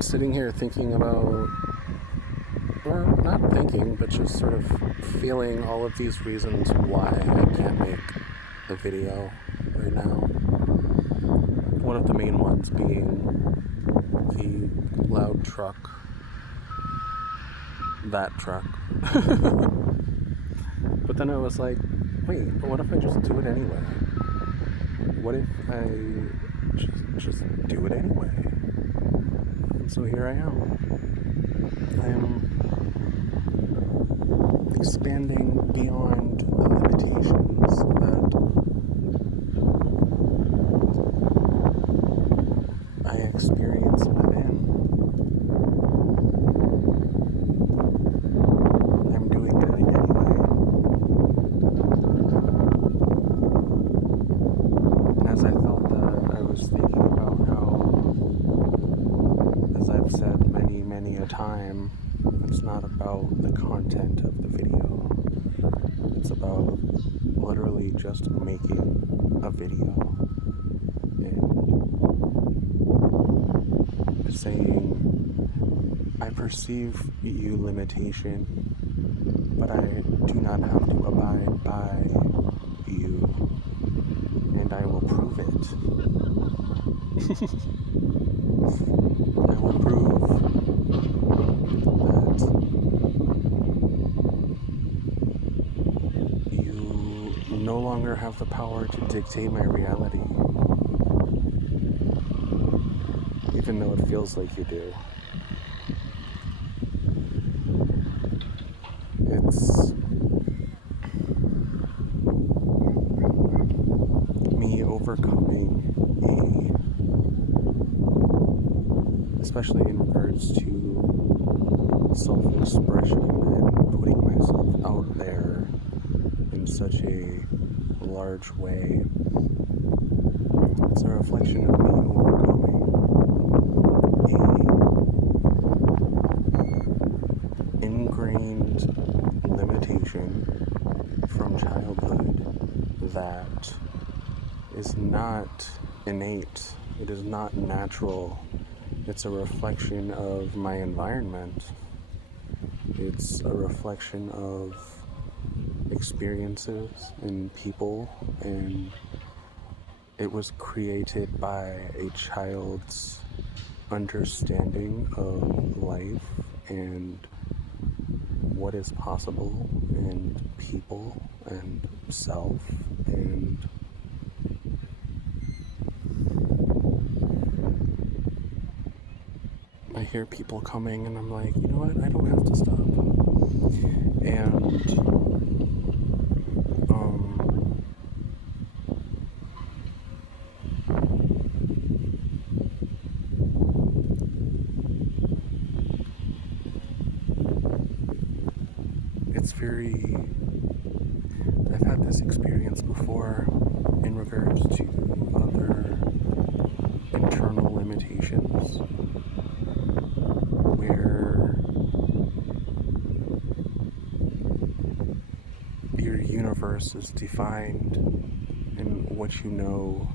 I'm sitting here thinking about, or not thinking, but just sort of feeling all of these reasons why I can't make a video right now. One of the main ones being the loud truck. That truck. But then I was like, wait, what if I just do it anyway? What if I just do it anyway? And so here I am. I am expanding beyond the limitations that I experience within. I'm doing it anyway. And as I thought that, I was thinking about how, as I've said many a time, it's not about the content of the video. It's about literally just making a video and saying, I perceive you limitation, but I do not have to abide by you, and I will prove it. I will prove that you no longer have the power to dictate my reality, even though it feels like you do. It's me overcoming especially in regards to self-expression and putting myself out there in such a large way. It's a reflection of me overcoming a ingrained limitation from childhood that is not innate, it is not natural. It's a reflection of my environment. It's a reflection of experiences and people, and it was created by a child's understanding of life and what is possible and people and self and I hear people coming and I'm like, you know what, I don't have to stop. And it's very, I've had this experience before in regards to other internal limitations, where your universe is defined and what you know,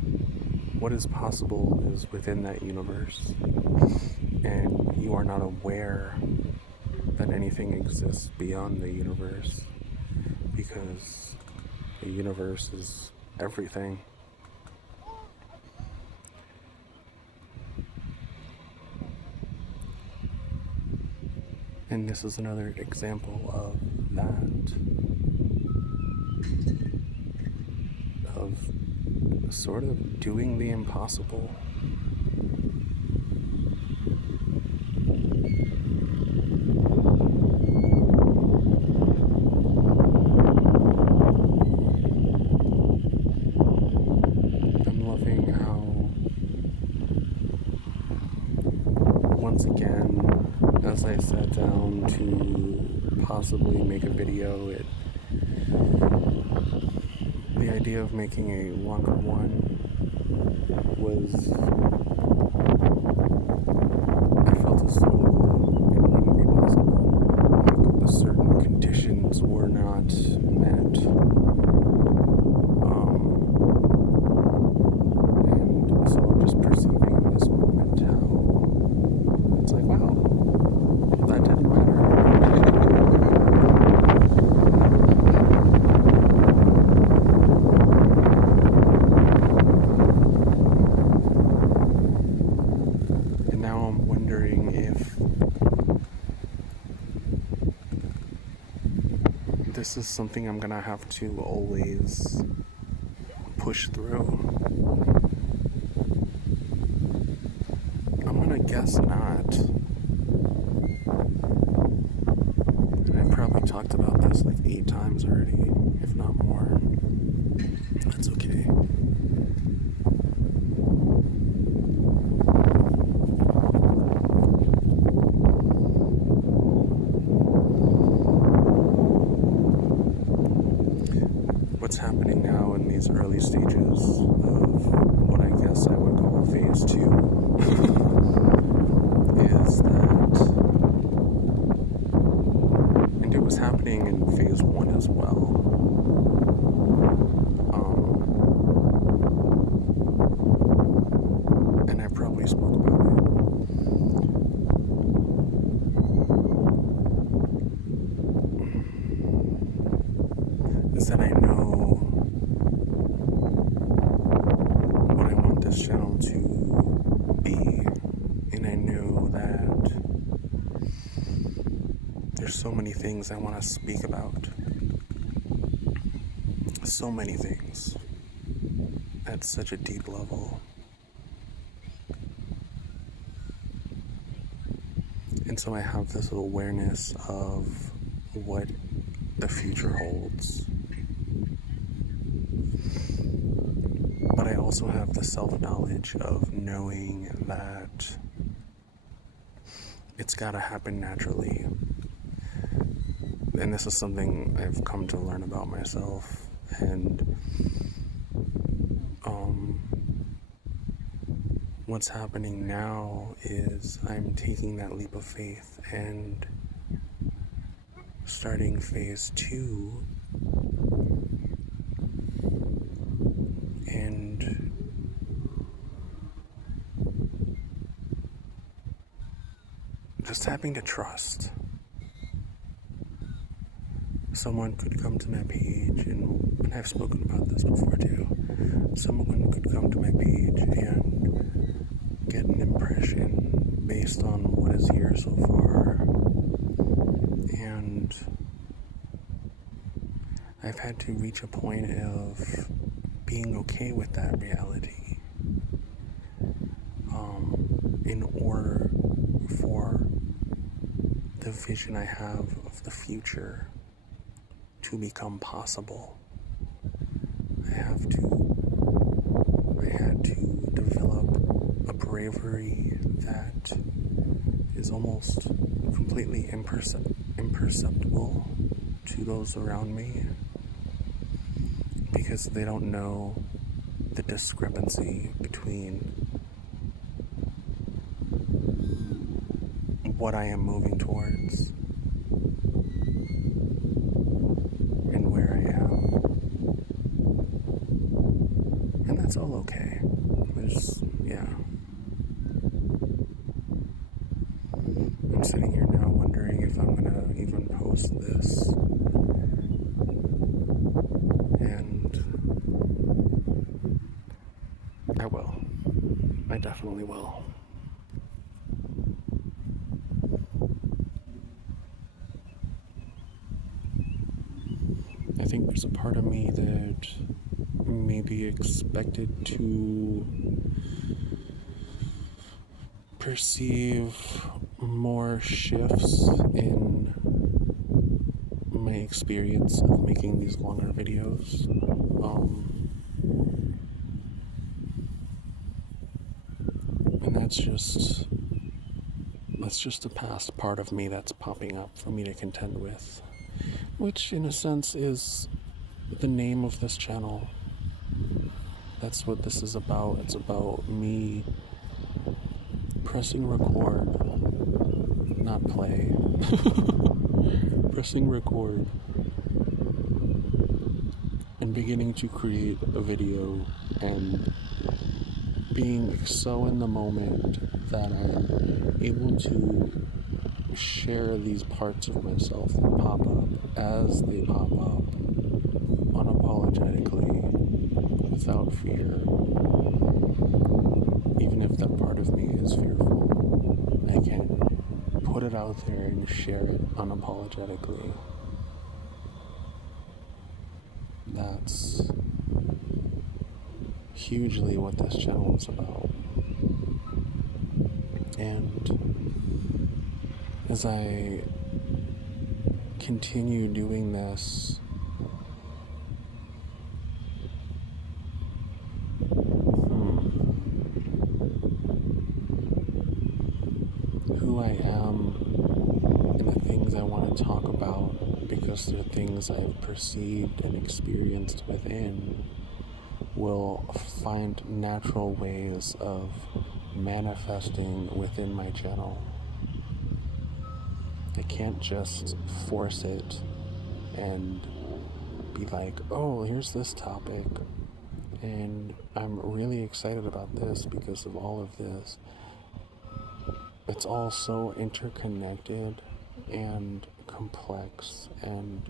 what is possible is within that universe, and you are not aware that anything exists beyond the universe, because the universe is everything. And this is another example of that, of sort of doing the impossible. I'm loving how, once again, as I sat down to possibly make a video, the idea of making a longer one was, I felt as though it wouldn't be possible. Like, the certain conditions were not met. And so I'm just perceiving in this moment how it's like, this is something I'm gonna have to always push through? I'm gonna guess not. And I've probably talked about this like 8 times already, if not more. That's okay. What's happening now in these early stages of what I guess I would call phase 2 is that, and it was happening in phase 1 as well. And I probably spoke about it. Is that I know what I want this channel to be, and I know that there's so many things I want to speak about. So many things at such a deep level. And so I have this awareness of what the future holds. But I also have the self-knowledge of knowing that it's gotta happen naturally. And this is something I've come to learn about myself. And what's happening now is I'm taking that leap of faith and starting phase 2 and just having to trust. Someone could come to my page, and I've spoken about this before too. Someone could come to my page and get an impression based on what is here so far. And I've had to reach a point of being okay with that reality in order for the vision I have of the future to become possible. I had to develop a bravery that is almost completely imperceptible to those around me, because they don't know the discrepancy between what I am moving towards and where I am. And that's all okay. I'm sitting here now wondering if I'm gonna even post this. And I will. I definitely will. I think there's a part of me that may be expected to perceive more shifts in my experience of making these longer videos. And that's just a past part of me that's popping up for me to contend with, which in a sense is the name of this channel. That's what this is about. It's about me pressing record, not play, pressing record and beginning to create a video and being so in the moment that I'm able to share these parts of myself that pop up as they pop up, unapologetically, without fear. Even if that part of me is fearful, I can put it out there and share it unapologetically. that's hugely what this channel is about. And as I continue doing this, who I am and the things I want to talk about, because they're things I've perceived and experienced within, will find natural ways of manifesting within my channel. I can't just force it and be like, oh, here's this topic, and I'm really excited about this because of all of this. It's all so interconnected and complex, and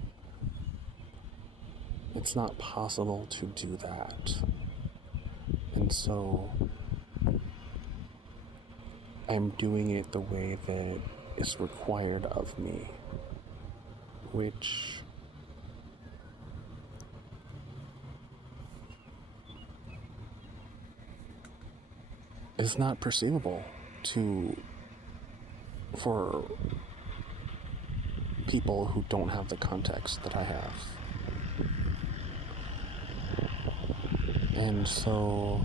it's not possible to do that. And so I'm doing it the way that is required of me, which is not perceivable for people who don't have the context that I have. And so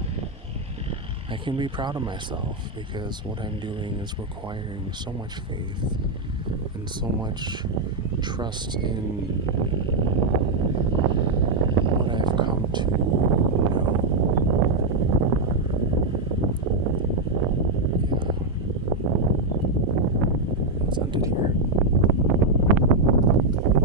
I can be proud of myself, because what I'm doing is requiring so much faith and so much trust in